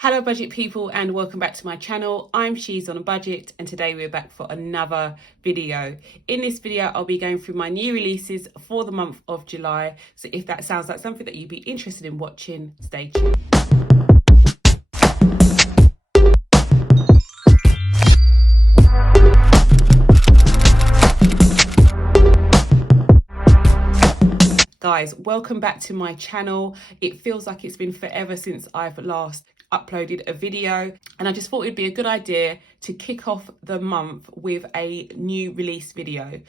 Hello budget people and welcome back to my channel. I'm She's on a Budget and today we're back for another video. In this video I'll be going through my new releases for the month of July. So if that sounds like something that you'd be interested in watching, stay tuned. Guys, welcome back to my channel. It feels like it's been forever since I've last uploaded a video, and I just thought it'd be a good idea to kick off the month with a new release video.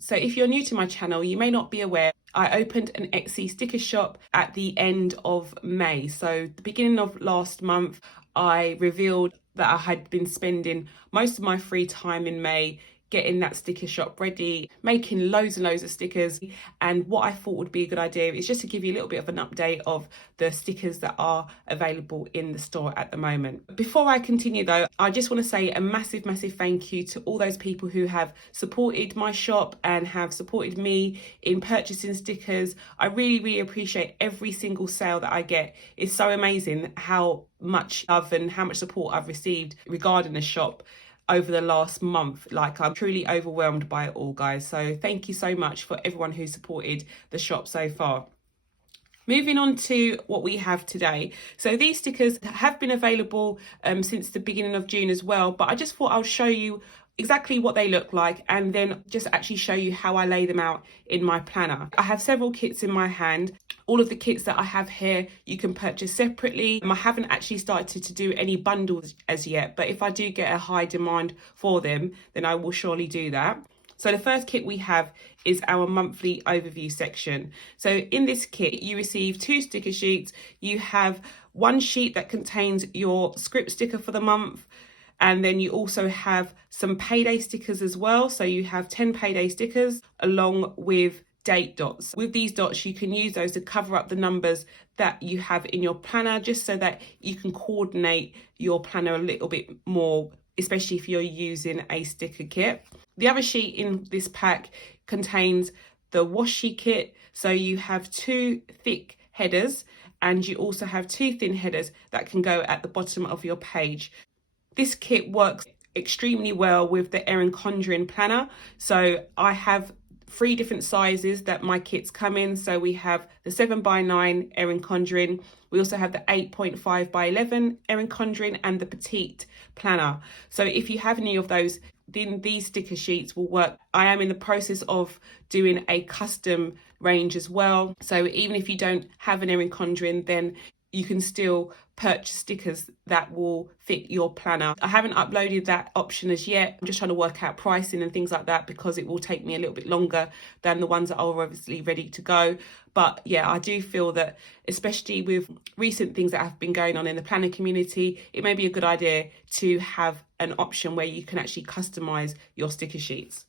So if you're new to my channel, you may not be aware, I opened an Etsy sticker shop at the end of May. So the beginning of last month, I revealed that I had been spending most of my free time in May getting that sticker shop ready, making loads and loads of stickers. And what I thought would be a good idea is just to give you a little bit of an update of the stickers that are available in the store at the moment. Before I continue though, I just want to say a massive thank you to all those people who have supported my shop and have supported me in purchasing stickers. I really appreciate every single sale that I get. It's so amazing how much love and how much support I've received regarding the shop over the last month. Like, I'm truly overwhelmed by it all, guys. So thank you so much for everyone who supported the shop so far. Moving on to what we have today. So these stickers have been available since the beginning of June as well, but I just thought I'll show you exactly what they look like and then just actually show you how I lay them out in my planner. I have several kits in my hand. All of the kits that I have here you can purchase separately. I haven't actually started to do any bundles as yet, but if I do get a high demand for them, then I will surely do that. So the first kit we have is our monthly overview section. So in this kit, you receive 2 sticker sheets. You have one sheet that contains your script sticker for the month, and then you also have some payday stickers as well. So you have 10 payday stickers along with date dots. With these dots, you can use those to cover up the numbers that you have in your planner, just so that you can coordinate your planner a little bit more, especially if you're using a sticker kit. The other sheet in this pack contains the washi kit. So you have 2 thick headers and you also have 2 thin headers that can go at the bottom of your page. This kit works extremely well with the Erin Condren planner. So I have 3 different sizes that my kits come in. So we have the 7x9 Erin Condren. We also have the 8.5x11 Erin Condren and the petite planner. So if you have any of those, then these sticker sheets will work. I am in the process of doing a custom range as well. So even if you don't have an Erin Condren, then you can still purchase stickers that will fit your planner. I haven't uploaded that option as yet. I'm just trying to work out pricing and things like that because it will take me a little bit longer than the ones that are obviously ready to go. But yeah, I do feel that especially with recent things that have been going on in the planner community, it may be a good idea to have an option where you can actually customize your sticker sheets.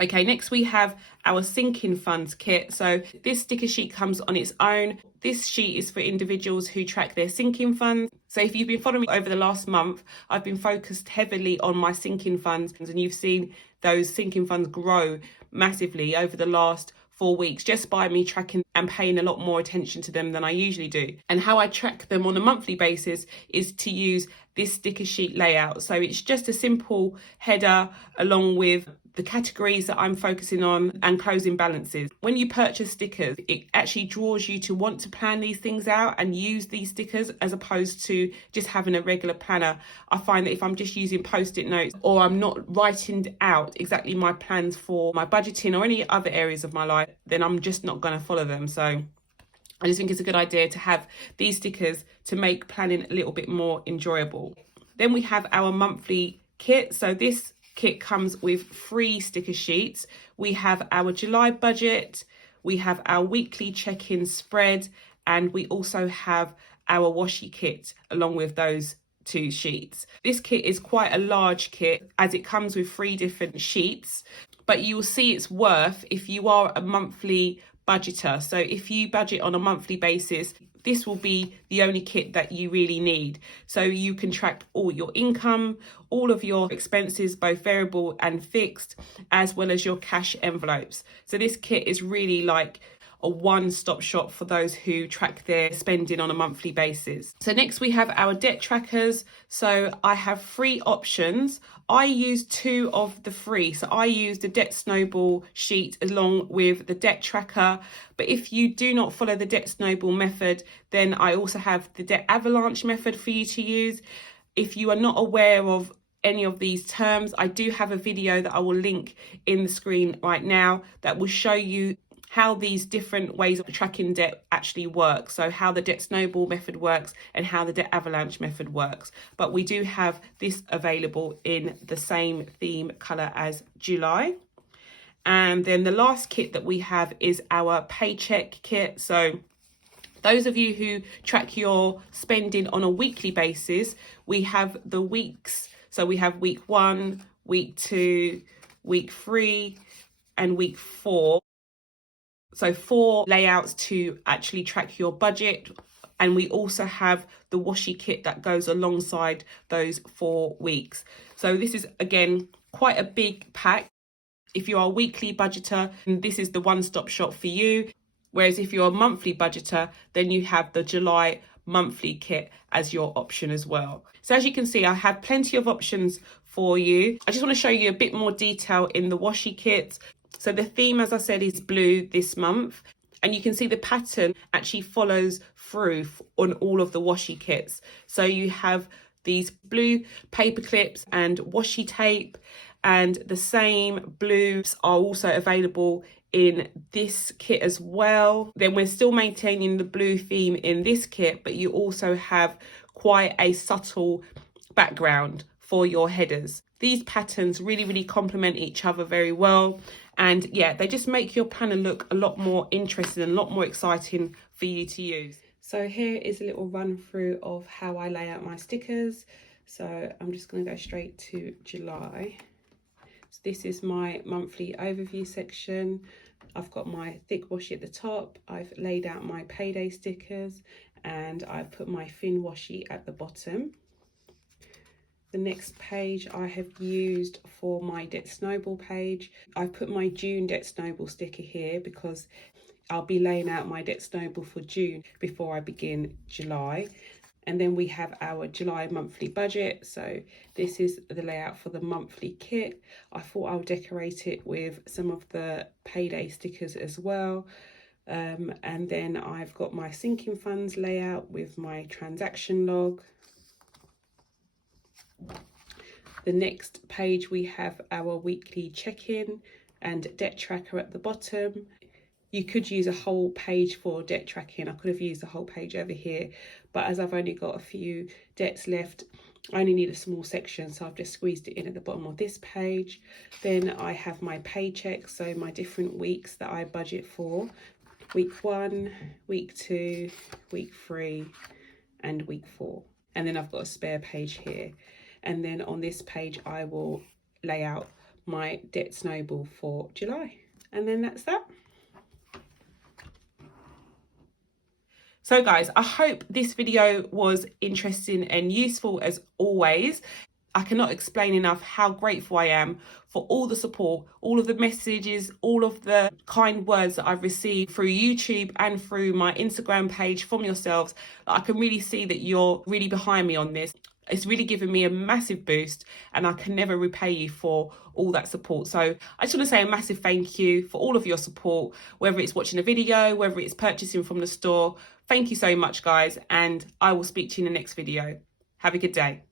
Okay, next we have our sinking funds kit. So this sticker sheet comes on its own. This sheet is for individuals who track their sinking funds. So if you've been following me over the last month, I've been focused heavily on my sinking funds, and you've seen those sinking funds grow massively over the last 4 weeks just by me tracking and paying a lot more attention to them than I usually do. And how I track them on a monthly basis is to use this sticker sheet layout. So it's just a simple header along with the categories that I'm focusing on and closing balances. When you purchase stickers, it actually draws you to want to plan these things out and use these stickers as opposed to just having a regular planner. I find that if I'm just using post-it notes or I'm not writing out exactly my plans for my budgeting or any other areas of my life, then I'm just not going to follow them. So I just think it's a good idea to have these stickers to make planning a little bit more enjoyable. Then we have our monthly kit. So this kit comes with 3 sticker sheets. We have our July budget, we have our weekly check-in spread, and we also have our washi kit along with those 2 sheets. This kit is quite a large kit as it comes with 3 different sheets, but you will see its worth if you are a monthly budgeter. So if you budget on a monthly basis, this will be the only kit that you really need. So you can track all your income, all of your expenses, both variable and fixed, as well as your cash envelopes. So this kit is really like a one-stop shop for those who track their spending on a monthly basis. So next we have our debt trackers. So I have 3 options. I use 2 of the 3. So I use the debt snowball sheet along with the debt tracker. But if you do not follow the debt snowball method, then I also have the debt avalanche method for you to use. If you are not aware of any of these terms, I do have a video that I will link in the screen right now that will show you how these different ways of tracking debt actually work. So how the debt snowball method works and how the debt avalanche method works. But we do have this available in the same theme color as July. And then the last kit that we have is our paycheck kit. So those of you who track your spending on a weekly basis, we have the weeks. So we have week 1, week 2, week 3, and week 4. So 4 layouts to actually track your budget. And we also have the washi kit that goes alongside those 4 weeks. So this is, again, quite a big pack. If you are a weekly budgeter, this is the one-stop shop for you. Whereas if you're a monthly budgeter, then you have the July monthly kit as your option as well. So as you can see, I have plenty of options for you. I just want to show you a bit more detail in the washi kits. So the theme, as I said, is blue this month. And you can see the pattern actually follows through on all of the washi kits. So you have these blue paper clips and washi tape, and the same blues are also available in this kit as well. Then we're still maintaining the blue theme in this kit, but you also have quite a subtle background for your headers. These patterns really complement each other very well. And yeah, they just make your planner look a lot more interesting and a lot more exciting for you to use. So here is a little run through of how I lay out my stickers. So I'm just going to go straight to July. So this is my monthly overview section. I've got my thick washi at the top. I've laid out my payday stickers and I've put my thin washi at the bottom. The next page I have used for my debt snowball page. I've put my June debt snowball sticker here because I'll be laying out my debt snowball for June before I begin July. And then we have our July monthly budget. So this is the layout for the monthly kit. I thought I'll decorate it with some of the payday stickers as well. And then I've got my sinking funds layout with my transaction log. The next page we have our weekly check-in and debt tracker at the bottom. You could use a whole page for debt tracking. I could have used the whole page over here, but as I've only got a few debts left, I only need a small section, so I've just squeezed it in at the bottom of this page. Then I have my paychecks, so my different weeks that I budget for. Week 1, week 2, week 3, and week 4. And then I've got a spare page here. And then on this page, I will lay out my debt snowball for July. And then that's that. So guys, I hope this video was interesting and useful as always. I cannot explain enough how grateful I am for all the support, all of the messages, all of the kind words that I've received through YouTube and through my Instagram page from yourselves. I can really see that you're really behind me on this. It's really given me a massive boost and I can never repay you for all that support. So I just want to say a massive thank you for all of your support, whether it's watching a video, whether it's purchasing from the store. Thank you so much, guys, and I will speak to you in the next video. Have a good day.